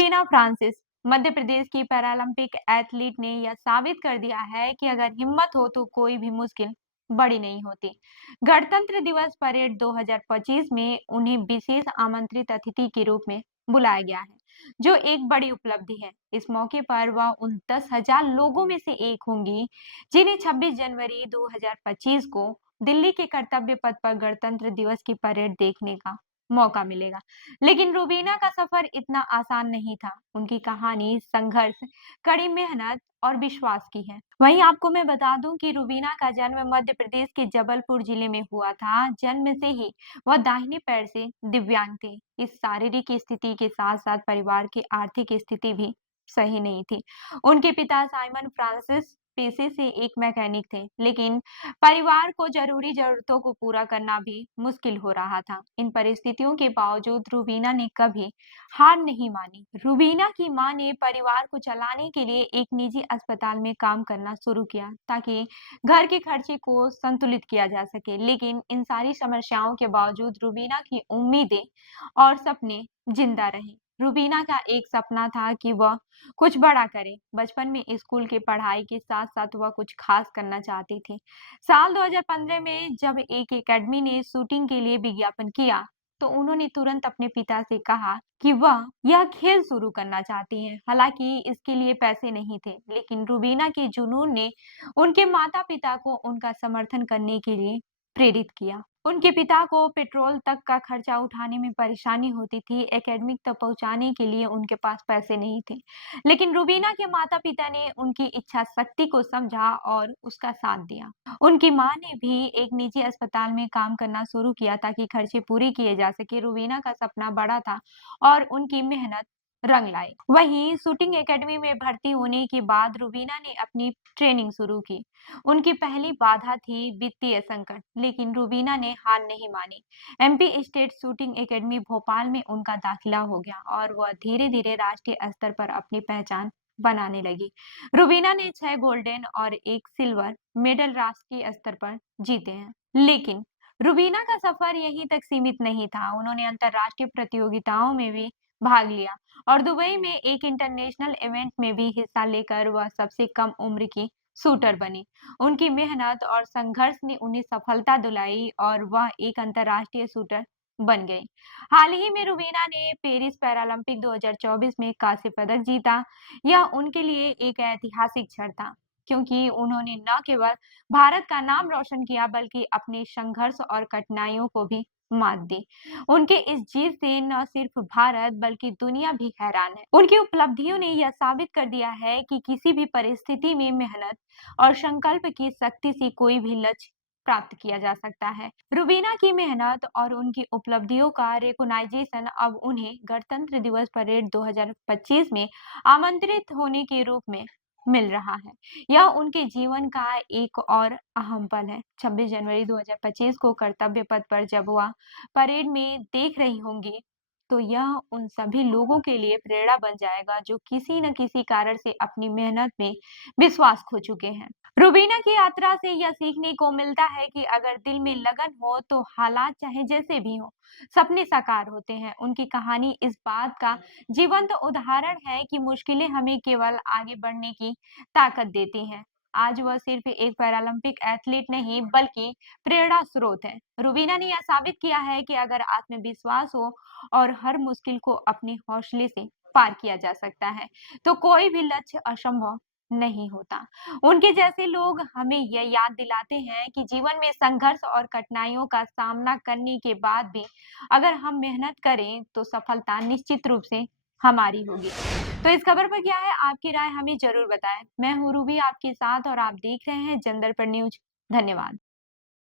Rubina Francis Madhya Pradesh की Paralympic athlete ने यह साबित कर दिया है कि अगर हिम्मत हो तो कोई भी मुश्किल बड़ी नहीं होती। गणतंत्र दिवस परेड 2025 में उन्हें विशेष आमंत्रित अतिथि के रूप में बुलाया गया है, जो एक बड़ी उपलब्धि है। इस मौके पर वह उन 10,000 लोगों में से एक होंगी जिन्हें 26 जनवरी 2025 को दिल्ली के कर्तव्य पथ पर गणतंत्र दिवस की परेड देखने का मौका मिलेगा। लेकिन रूबीना का सफर इतना आसान नहीं था। उनकी कहानी संघर्ष, कड़ी मेहनत और विश्वास की है। वहीं आपको मैं बता दूं कि रूबीना का जन्म मध्य प्रदेश के जबलपुर जिले में हुआ था। जन्म से ही वह दाहिने पैर से दिव्यांग थे। इस शारीरिक स्थिति के साथ साथ परिवार की आर्थिक स्थिति भी सही नहीं थी। उनके पिता साइमन फ्रांसिस पेशे से एक मैकेनिक थे, लेकिन परिवार को जरूरी जरूरतों को पूरा करना भी मुश्किल हो रहा था। इन परिस्थितियों के बावजूद रुबीना ने कभी हार नहीं मानी। रुबीना की मां ने परिवार को चलाने के लिए एक निजी अस्पताल में काम करना शुरू किया ताकि घर के खर्चे को संतुलित किया जा सके। लेकिन इन सारी समस्याओं के बावजूद रुबीना की उम्मीदें और सपने जिंदा रहे। रुबीना का एक सपना था कि वह कुछ बड़ा करे। बचपन में स्कूल की पढ़ाई के साथ साथ वह कुछ खास करना चाहती थी। साल 2015 में जब एक एकेडमी ने शूटिंग के लिए विज्ञापन किया, तो उन्होंने तुरंत अपने पिता से कहा कि वह यह खेल शुरू करना चाहती हैं। हालांकि इसके लिए पैसे नहीं थे, लेकिन रुबीना के जुनून ने उनके माता-पिता को उनका समर्थन करने के लिए प्रेरित किया। उनके पिता को पेट्रोल तक का खर्चा उठाने में परेशानी होती थी। एकेडमिक तक पहुंचाने के लिए उनके पास पैसे नहीं थे। लेकिन रुबीना के माता-पिता ने उनकी इच्छा शक्ति को समझा और उसका साथ दिया। उनकी मां ने भी एक निजी अस्पताल में काम करना शुरू किया ताकि खर्चे पूरे किए जा सके। रुबीना का सपना बड़ा था और उनकी मेहनत रंग लाई। वहीं शूटिंग एकेडमी में भर्ती होने के बाद रुबीना ने अपनी ट्रेनिंग शुरू की। उनकी पहली बाधा थी वित्तीय संकट, लेकिन रुबीना ने हार नहीं मानी। MP state shooting academy Bhopal में उनका दाखिला हो गया और वह धीरे-धीरे राष्ट्रीय स्तर पर अपनी पहचान बनाने लगी। रुबीना ने 6 गोल्डन और 1 सिल्वर मेडल राष्ट्रीय स्तर पर जीते हैं। लेकिन रुबीना का सफर यहीं तक सीमित नहीं था। उन्होंने अंतर्राष्ट्रीय प्रतियोगिताओं में भी भाग लिया और दुबई में एक इंटरनेशनल इवेंट में भी हिस्सा लेकर वह सबसे कम उम्र की शूटर बनी। उनकी मेहनत और संघर्ष ने उन्हें सफलता दिलाई और वह एक अंतर्राष्ट्रीय शूटर बन गई। हाल ही में रुबीना ने पेरिस पैरालंपिक 2024 में कांस्य पदक जीता। यह उनके लिए एक ऐतिहासिक क्षण था, क्योंकि उन्होंने न केवल भारत का नाम रोशन किया बल्कि अपने संघर्ष और कठिनाइयों को भी मात दी। उनके इस जीत से न सिर्फ भारत बल्कि दुनिया भी हैरान है। उनकी उपलब्धियों ने यह साबित कर दिया है कि किसी भी परिस्थिति में मेहनत और संकल्प की शक्ति से कोई भी लक्ष्य प्राप्त किया जा सकता है। रुबीना की मेहनत और उनकी उपलब्धियों का रिकॉग्निशन अब उन्हें गणतंत्र दिवस परेड 2025 में आमंत्रित होने के रूप में मिल रहा है। यह उनके जीवन का एक और अहम पल है। 26 जनवरी 2025 को कर्तव्य पथ पर जब वह परेड में देख रही होंगी, तो यह उन सभी लोगों के लिए प्रेरणा बन जाएगा जो किसी न किसी कारण से अपनी मेहनत में विश्वास खो चुके हैं। रुबीना की यात्रा से यह सीखने को मिलता है कि अगर दिल में लगन हो तो हालात चाहे जैसे भी हो, सपने साकार होते हैं। उनकी कहानी इस बात का जीवंत उदाहरण है कि मुश्किलें हमें केवल आगे बढ़ने की ताकत देती हैं। आज वह सिर्फ एक पैरालंपिक एथलीट नहीं बल्कि प्रेरणा स्रोत है। रुबीना ने यह साबित किया है कि अगर आत्मविश्वास हो और हर मुश्किल को अपने हौसले से पार किया जा सकता है, तो कोई भी लक्ष्य असंभव नहीं होता। उनके जैसे लोग हमें यह याद दिलाते हैं कि जीवन में संघर्ष और कठिनाइयों का सामना करने के बाद भी अगर हम मेहनत करें तो सफलता निश्चित रूप से हमारी होगी। तो इस खबर पर क्या है आपकी राय हमें जरूर बताएं। मैं हूँ रूबी आपके साथ और आप देख रहे हैं जनदर्पण न्यूज। धन्यवाद।